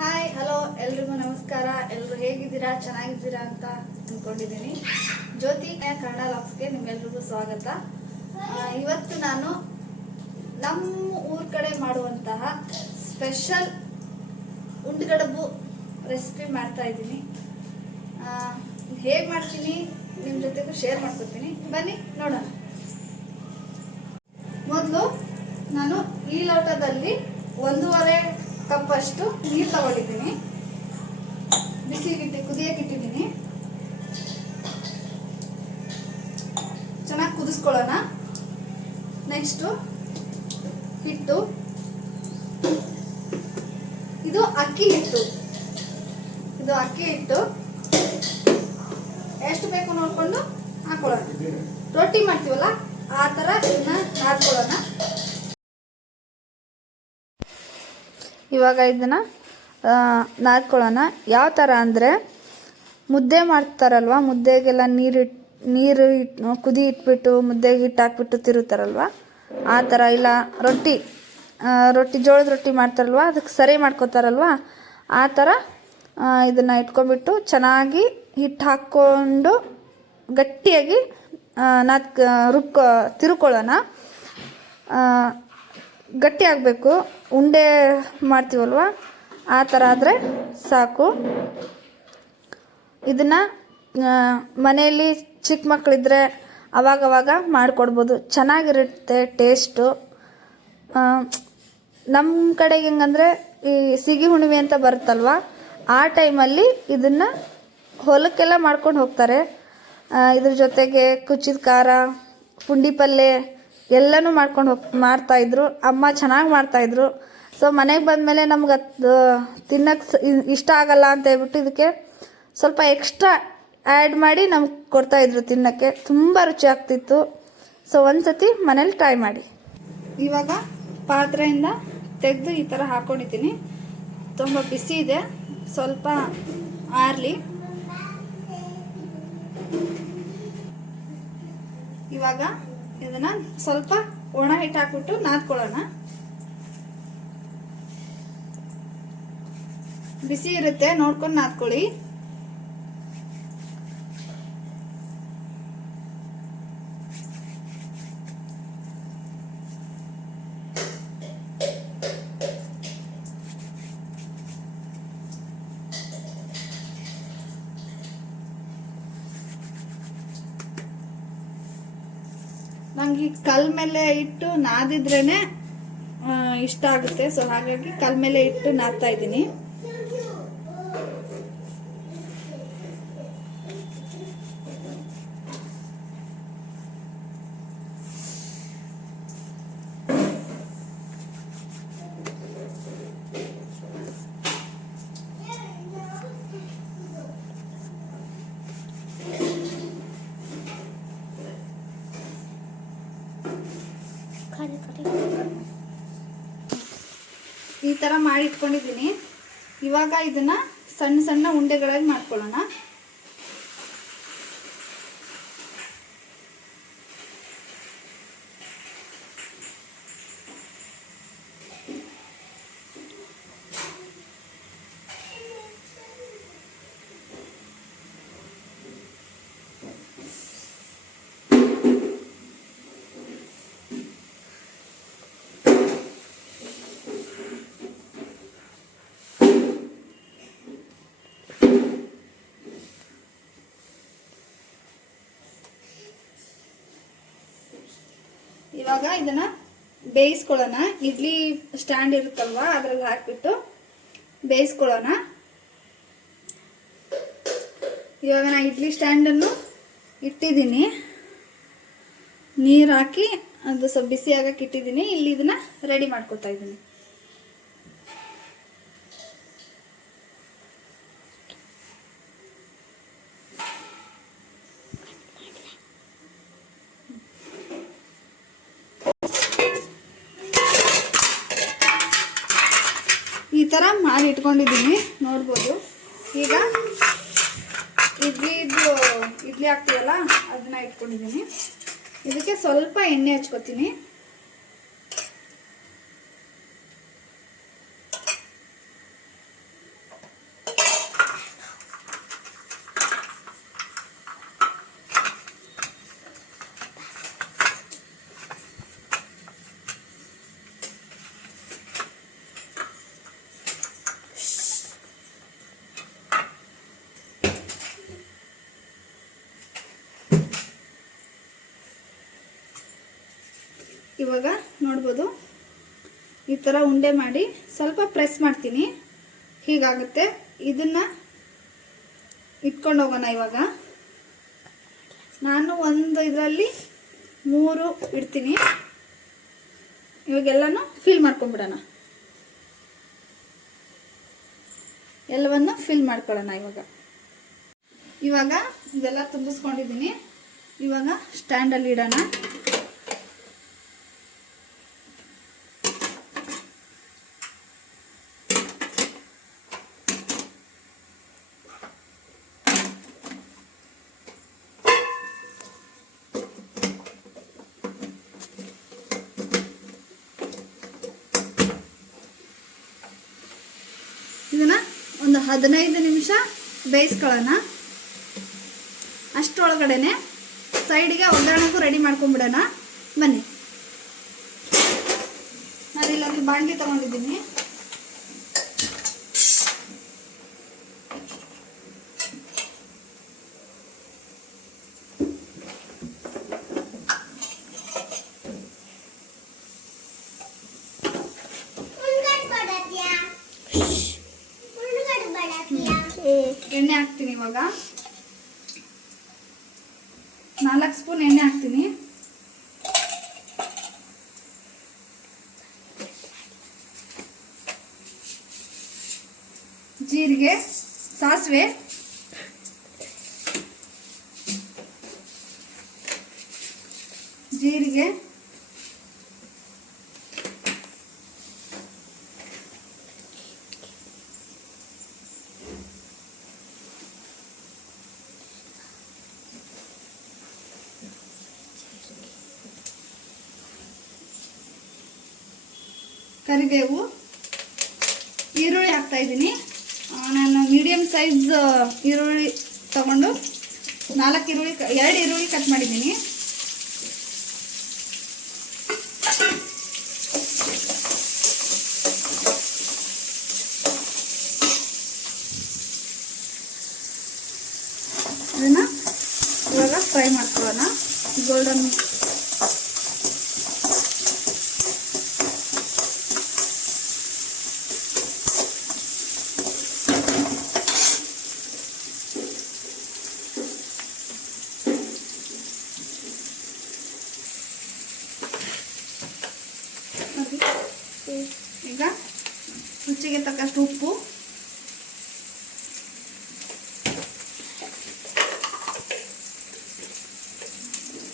Hi hello ಎಲ್ರಿಗೂ ನಮಸ್ಕಾರ. ಎಲ್ಲರೂ ಹೇಗಿದ್ದೀರಾ? ಚೆನ್ನಾಗಿದ್ದೀರಾ ಅಂತ ಅಂದ್ಕೊಂಡಿದ್ದೀನಿ. ಜ್ಯೋತಿ ಕನ್ನಡ ಲಾಗ್ಸ್ಗೆ ನಿಮ್ಮೆಲ್ರಿಗೂ ಸ್ವಾಗತ. ಇವತ್ತು ನಾನು ನಮ್ಮ ಊರ ಕಡೆ ಮಾಡುವಂತಹ ಸ್ಪೆಷಲ್ ಉಂಡುಗಡುಬು ರೆಸಿಪಿ ಮಾಡ್ತಾ ಇದ್ದೀನಿ. ಹೇಗೆ ಮಾಡ್ತೀನಿ ನಿಮ್ಮ ಜೊತೆಗೂ ಶೇರ್ ಮಾಡ್ಕೊತೀನಿ, ಬನ್ನಿ ನೋಡೋಣ. ಮೊದಲು ನಾನು ಈ ಲೋಟದಲ್ಲಿ 1.5 ಕಪ್ ಅಷ್ಟು ನೀರು ತಗೊಂಡಿದ್ದೀನಿ. ಕುದಿಯಕ್ಕೆ ಇಟ್ಟಿದ್ದೀನಿ. ಚೆನ್ನಾಗಿ ಕುದಿಸ್ಕೊಳ್ಳೋಣ. ನೆಕ್ಸ್ಟು ಹಿಟ್ಟು, ಇದು ಅಕ್ಕಿ ಹಿಟ್ಟು. ಎಷ್ಟು ಬೇಕು ನೋಡ್ಕೊಂಡು ಹಾಕೊಳ್ಳೋಣ. ರೊಟ್ಟಿ ಮಾಡ್ತೀವಲ್ಲ ಆ ಥರ ಇದನ್ನ ನಾದ್ಕೊಳ್ಳೋಣ. ಇವಾಗ ಇದನ್ನ ನಾದ್ಕೊಳ್ಳೋಣ. ಯಾವ ಥರ ಅಂದರೆ ಮುದ್ದೆ ಮಾಡ್ತಾರಲ್ವ, ಮುದ್ದೆಗೆಲ್ಲ ನೀರು ಕುದಿ ಇಟ್ಬಿಟ್ಟು ಮುದ್ದೆಗೆ ಹಿಟ್ಟು ಹಾಕ್ಬಿಟ್ಟು ತಿರುತ್ತಾರಲ್ವ, ಆ ಥರ. ಇಲ್ಲ ರೊಟ್ಟಿ ಜೋಳದ ರೊಟ್ಟಿ ಮಾಡ್ತಾರಲ್ವ, ಅದಕ್ಕೆ ಸರಿ ಮಾಡ್ಕೋತಾರಲ್ವ, ಆ ಥರ ಇದನ್ನು ಇಟ್ಕೊಂಡ್ಬಿಟ್ಟು ಚೆನ್ನಾಗಿ ಹಿಟ್ಟು ಹಾಕ್ಕೊಂಡು ಗಟ್ಟಿಯಾಗಿ ತಿರುಕೊಳ್ಳೋಣ. ಗಟ್ಟಿ ಆಗಬೇಕು. ಉಂಡೆ ಮಾಡ್ತೀವಲ್ವ ಆ ಥರ ಆದರೆ ಸಾಕು. ಇದನ್ನು ಮನೆಯಲ್ಲಿ ಚಿಕ್ಕ ಮಕ್ಕಳಿದ್ರೆ ಅವಾಗವಾಗ ಮಾಡಿಕೊಡ್ಬೋದು, ಚೆನ್ನಾಗಿರುತ್ತೆ ಟೇಸ್ಟು. ನಮ್ಮ ಕಡೆಗೆ ಹೆಂಗಂದರೆ ಈ ಸಿಗಿ ಹುಣ್ಣಿಮೆ ಅಂತ ಬರುತ್ತಲ್ವ, ಆ ಟೈಮಲ್ಲಿ ಇದನ್ನು ಹೊಲಕ್ಕೆಲ್ಲ ಮಾಡ್ಕೊಂಡು ಹೋಗ್ತಾರೆ. ಇದ್ರ ಜೊತೆಗೆ ಕುಚ್ಚಿದ ಖಾರ, ಪುಂಡಿ ಪಲ್ಯ ಎಲ್ಲನೂ ಮಾಡ್ತಾಯಿದ್ರು. ಅಮ್ಮ ಚೆನ್ನಾಗಿ ಮಾಡ್ತಾಯಿದ್ರು. ಸೊ ಮನೆಗೆ ಬಂದಮೇಲೆ ನಮ್ಗೆ ಅದು ತಿನ್ನೋಕ್ಕೆ ಇಷ್ಟ ಆಗಲ್ಲ ಅಂತ ಹೇಳ್ಬಿಟ್ಟು ಇದಕ್ಕೆ ಸ್ವಲ್ಪ ಎಕ್ಸ್ಟ್ರಾ ಆ್ಯಡ್ ಮಾಡಿ ನಮ್ಗೆ ಕೊಡ್ತಾಯಿದ್ರು ತಿನ್ನೋಕ್ಕೆ. ತುಂಬ ರುಚಿ ಆಗ್ತಿತ್ತು. ಸೊ ಒಂದ್ಸತಿ ಮನೇಲಿ ಟ್ರೈ ಮಾಡಿ. ಇವಾಗ ಪಾತ್ರೆಯಿಂದ ತೆಗೆದು ಈ ಥರ ಹಾಕ್ಕೊಂಡಿದ್ದೀನಿ. ತುಂಬ ಬಿಸಿ ಇದೆ, ಸ್ವಲ್ಪ ಆರಲಿ. ಇವಾಗ ಇದನ್ನ ಸ್ವಲ್ಪ ಒಣ ಹಿಟ್ಟು ಹಾಕ್ಬಿಟ್ಟು ನಾದ್ಕೊಳ್ಳೋಣ. ಬಿಸಿ ಇರುತ್ತೆ, ನೋಡ್ಕೊಂಡು ನಾದ್ಕೊಳ್ಳಿ. ನಂಗೆ ಈ ಕಲ್ ಮೇಲೆ ಇಟ್ಟು ನಾದಿದ್ರೇನೆ ಇಷ್ಟ ಆಗುತ್ತೆ. ಸೊ ಹಾಗಾಗಿ ಕಲ್ ಮೇಲೆ ಇಟ್ಟು ನಾದ್ತಾ ಇದ್ದೀನಿ. ಈ ಥರ ಮಾಡಿ ಇಟ್ಕೊಂಡಿದ್ದೀನಿ. ಇವಾಗ ಇದನ್ನ ಸಣ್ಣ ಸಣ್ಣ ಉಂಡೆಗಳಾಗಿ ಮಾಡ್ಕೊಳ್ಳೋಣ. ಇವಾಗ ಇದನ್ನ ಬೇಯಿಸ್ಕೊಳ್ಳೋಣ. ಇಡ್ಲಿ ಸ್ಟ್ಯಾಂಡ್ ಇರುತ್ತಲ್ವಾ, ಅದ್ರಲ್ಲಿ ಹಾಕ್ಬಿಟ್ಟು ಬೇಯಿಸ್ಕೊಳ್ಳೋಣ. ಇವಾಗ ನಾನು ಇಡ್ಲಿ ಸ್ಟ್ಯಾಂಡನ್ನು ಇಟ್ಟಿದ್ದೀನಿ. ನೀರು ಹಾಕಿ ಅದು ಸ್ವಲ್ಪ ಬಿಸಿ ಆಗಕ್ಕೆ ಇಟ್ಟಿದ್ದೀನಿ. ಇಲ್ಲಿ ಇದನ್ನ ರೆಡಿ ಮಾಡ್ಕೊತಾ ಇದ್ದೀನಿ. ಈ ಥರ ಮಾಡಿ ಇಟ್ಕೊಂಡಿದ್ದೀನಿ, ನೋಡ್ಬೋದು. ಈಗ ಇಡ್ಲಿ ಹಾಕ್ತೀವಲ್ಲ ಅದನ್ನ ಇಟ್ಕೊಂಡಿದ್ದೀನಿ. ಇದಕ್ಕೆ ಸ್ವಲ್ಪ ಎಣ್ಣೆ ಹಚ್ಕೋತೀನಿ. ಇವಾಗ ನೋಡ್ಬೋದು ಈ ಥರ ಉಂಡೆ ಮಾಡಿ ಸ್ವಲ್ಪ ಪ್ರೆಸ್ ಮಾಡ್ತೀನಿ, ಹೀಗಾಗುತ್ತೆ. ಇದನ್ನು ಇಟ್ಕೊಂಡು ಹೋಗೋಣ. ಇವಾಗ ನಾನು ಒಂದು ಇದರಲ್ಲಿ 3 ಇಡ್ತೀನಿ. ಇವಾಗೆಲ್ಲನೂ ಫಿಲ್ ಮಾಡ್ಕೊಂಡ್ಬಿಡೋಣ, ಎಲ್ಲವನ್ನು ಫಿಲ್ ಮಾಡ್ಕೊಳ್ಳೋಣ. ಇವಾಗ ಇದೆಲ್ಲ ತುಂಬಿಸ್ಕೊಂಡಿದ್ದೀನಿ. ಇವಾಗ ಸ್ಟ್ಯಾಂಡಲ್ಲಿ ಇಡೋಣ. ಇದನ್ನ ಒಂದು 15 ನಿಮಿಷ ಬೇಯಿಸ್ಕೊಳ್ಳೋಣ. ಅಷ್ಟರೊಳಗಡೆನೆ ಸೈಡಿಗೆ ಒಗ್ಗರಣೆಗೂ ರೆಡಿ ಮಾಡ್ಕೊಂಡ್ಬಿಡೋಣ. ಬನ್ನಿ, ನಾನು ಇಲ್ಲೊಂದು ಬಾಣಲಿ ತಗೊಂಡಿದ್ದೀನಿ. ಎಣ್ಣೆ ಹಾಕ್ತೀನಿ. ಇವಾಗ 4 ಸ್ಪೂನ್ ಎಣ್ಣೆ ಹಾಕ್ತೀನಿ. ಜೀರಿಗೆ, ಸಾಸಿವೆ, ಜೀರಿಗೆ, ಕರಿಬೇವು, ಈರುಳ್ಳಿ ಹಾಕ್ತಾ ಇದ್ದೀನಿ. ನಾನು ಮೀಡಿಯಮ್ ಸೈಜ್ ಈರುಳ್ಳಿ ತಗೊಂಡು 2 ಈರುಳ್ಳಿ ಕಟ್ ಮಾಡಿದ್ದೀನಿ. ಅದನ್ನು ಇವಾಗ ಫ್ರೈ ಮಾಡ್ಕೊಳ್ಳೋಣ ಗೋಲ್ಡನ್. ಈಗ ರುಚಿಗೆ ತಕ್ಕಷ್ಟು ಉಪ್ಪು,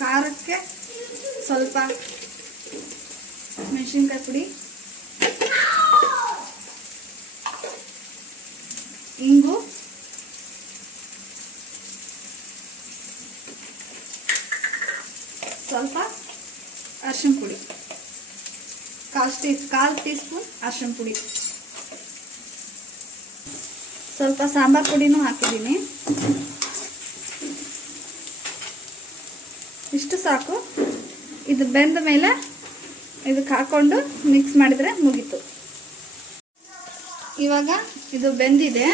ಖಾರಕ್ಕೆ ಸ್ವಲ್ಪ ಮೆಣಸಿನ್ಕಾಯಿ ಪುಡಿ, ಇಂಗು, ಸ್ವಲ್ಪ ಅರಿಶಿನ ಪುಡಿ, 1/4 ಟೀ ಸ್ಪೂನ್ ಅರಿಶಿನ ಪುಡಿ, ಸ್ವಲ್ಪ ಸಾಂಬಾರ್ ಪುಡಿನೂ ಹಾಕಿದ್ದೀನಿ. ಇಷ್ಟು ಸಾಕು. ಇದು ಬೆಂದ ಮೇಲೆ ಇದಕ್ಕೆ ಹಾಕೊಂಡು ಮಿಕ್ಸ್ ಮಾಡಿದರೆ ಮುಗೀತು. ಇವಾಗ ಇದು ಬೆಂದಿದೆ.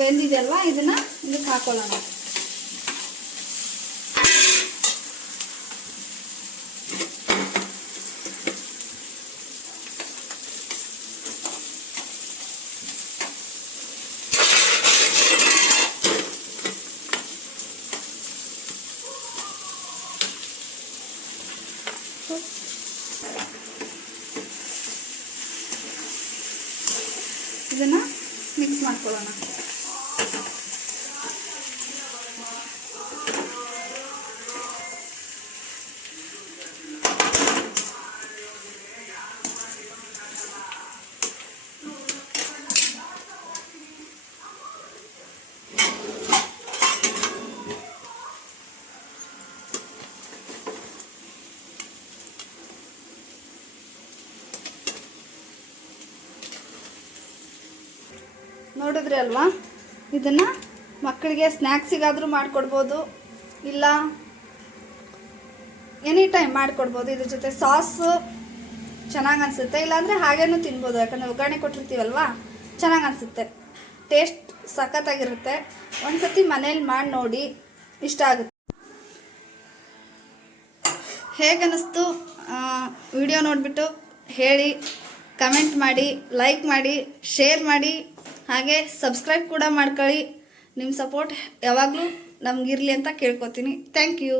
ಬೆಂದಿದೆ ಅಲ್ವಾ, ಇದನ್ನ ಇದಕ್ಕೆ ಹಾಕೊಳ್ಳೋಣ. ಇದನ್ನ ಮಿಕ್ಸ್ ಮಾಡ್ಕೊಳ್ಳೋಣ. ನೋಡಿದ್ರಿ ಅಲ್ವಾ, ಇದನ್ನು ಮಕ್ಕಳಿಗೆ ಸ್ನ್ಯಾಕ್ಸಿಗಾದರೂ ಮಾಡಿಕೊಡ್ಬೋದು, ಇಲ್ಲ ಎನಿ ಟೈಮ್ ಮಾಡಿಕೊಡ್ಬೋದು. ಇದ್ರ ಜೊತೆ ಸಾಸು ಚೆನ್ನಾಗಿ ಅನಿಸುತ್ತೆ. ಇಲ್ಲಾಂದರೆ ಹಾಗೇನೂ ತಿನ್ಬೋದು, ಯಾಕಂದರೆ ಒಗ್ಗರಣೆ ಕೊಟ್ಟಿರ್ತೀವಲ್ವಾ, ಚೆನ್ನಾಗಿ ಅನಿಸುತ್ತೆ. ಟೇಸ್ಟ್ ಸಖತ್ತಾಗಿರುತ್ತೆ. ಒಂದು ಸತಿ ಮನೇಲಿ ಮಾಡಿ ನೋಡಿ, ಇಷ್ಟ ಆಗುತ್ತೆ. ಹೇಗನ್ನಿಸ್ತು ವಿಡಿಯೋ ನೋಡಿಬಿಟ್ಟು ಹೇಳಿ, ಕಮೆಂಟ್ ಮಾಡಿ, ಲೈಕ್ ಮಾಡಿ, ಶೇರ್ ಮಾಡಿ, ಹಾಗೆ ಸಬ್ಸ್ಕ್ರೈಬ್ ಕೂಡ ಮಾಡ್ಕೊಳ್ಳಿ. ನಿಮ್ಮ ಸಪೋರ್ಟ್ ಯಾವಾಗಲೂ ನಮಗಿರಲಿ ಅಂತ ಕೇಳ್ಕೊತೀನಿ. Thank you.